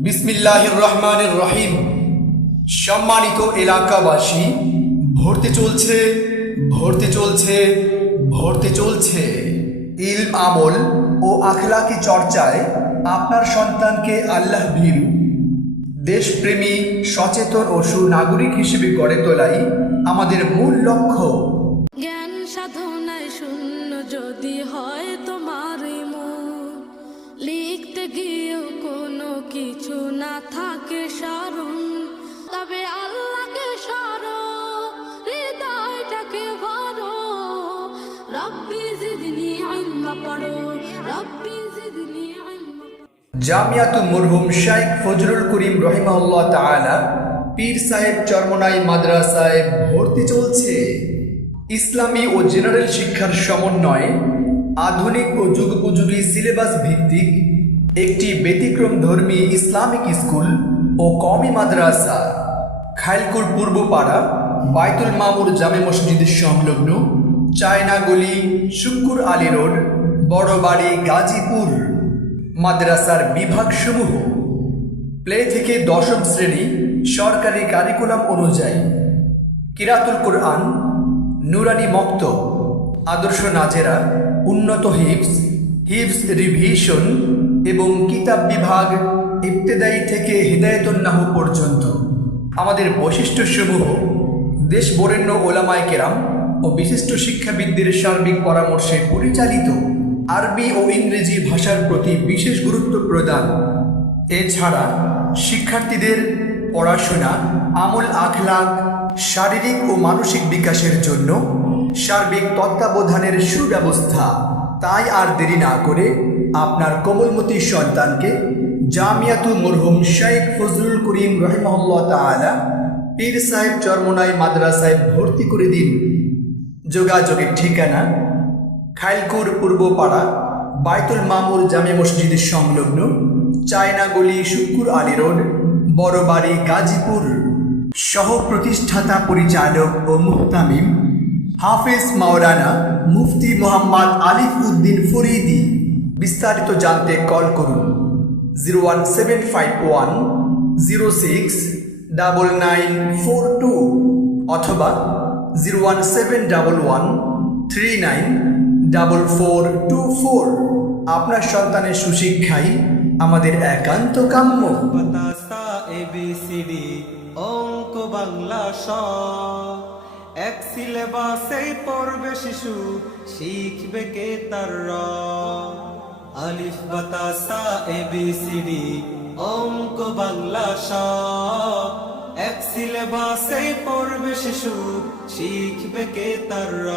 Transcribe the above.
বিসমিল্লাহির রহমানির রহিম। সম্মানিত এলাকাবাসী, ভর্তি চলছে ভর্তি চলছে ভর্তি চলছে ইলম, আমল ও আখলাকি চর্চায় আপনার সন্তানকে আল্লাহ ভীরু, দেশপ্রেমী, সচেতন ও সুনাগরিক হিসেবে গড়ে তোলাই আমাদের মূল লক্ষ্য। জ্ঞান সাধনায় শূন্য যদি হয় তোমার মন, লিখতে গিয়েও কোনো কিছু না থাকে স্মরণ, তবে আল্লাহকে স্মরণ, হৃদয়টাকে ভরো, রব্বি জিদনি ইলমা পড়ো, রব্বি জিদনি ইলমা। জামিয়াতুল মরহুম শাইখ ফজলুল করিম রহিমাহুল্লাহ তাআলা পীর সাহেব চরমনাই মাদ্রাসায় ভর্তি চলছে। ইসলামী ও জেনারেল শিক্ষার সমন্বয়ে আধুনিক ও যুগোপযোগী সিলেবাস ভিত্তিক একটি ব্যতিক্রমধর্মী ইসলামিক স্কুল ও কওমি মাদ্রাসা খাইলকুর পূর্বপাড়া বাইতুল মামুর জামে মসজিদের সংলগ্ন চায়না গলি, শুক্কুর আলী রোড, বড়বাড়ি, গাজীপুর। মাদ্রাসার বিভাগসমূহ: প্লে থেকে দশম শ্রেণী সরকারি কারিকুলাম অনুযায়ী কিরাতুল কুরআন, নুরানি মক্তব, আদর্শ নাজেরা, উন্নত হিফজ রিভিশন এবং কিতাব বিভাগ ইবতেদায়ী থেকে হিদায়াতুন নাহু পর্যন্ত। আমাদের বৈশিষ্ট্যসমূহ: দেশ বরেণ্য ওলামায়ে কেরাম ও বিশিষ্ট শিক্ষাবিদদের সার্বিক পরামর্শে পরিচালিত আরবি ও ইংরেজি ভাষার প্রতি বিশেষ গুরুত্ব প্রদান। এছাড়া শিক্ষার্থীদের পড়াশোনা, আমল, আখলাক, শারীরিক ও মানসিক বিকাশের জন্য সার্বিক তত্ত্বাবধানের সুব্যবস্থা। তাই আর দেরি না করে আপনার কোমলমতি সন্তানকে জামিয়াতুল মরহুম শাইখ ফজলুল করিম রহিমাহুল্লাহ তাআলা পীর সাহেব চরমনাই মাদ্রাসায় ভর্তি করে দিন। যোগাযোগের ঠিকানা: খাইলকুর পূর্বপাড়া বাইতুল মামুর জামে মসজিদের সংলগ্ন চায়না গলি, শুক্কুর আলী রোড, বড়বাড়ি, গাজীপুর। সহ প্রতিষ্ঠাতা পরিচালক ও মুহতামিম হাফেজ মাওলানা মুফতি মোহাম্মদ আলিফ উদ্দিন ফরিদি। বিস্তারিত জানতে কল করুন 01751069942 অথবা 01711394424। আপনার সন্তানের সুশিক্ষাই আমাদের একান্ত কাম্য। ABCD অঙ্ক, বাংলা, স, এক সিলেবাসে পড়বে শিশু, শিখবে কে তার র। আলিফ বাতাসা ABCD অঙ্ক, বাংলা, স, এক সিলেবাসে পড়বে শিশু, শিখবে কে তার র।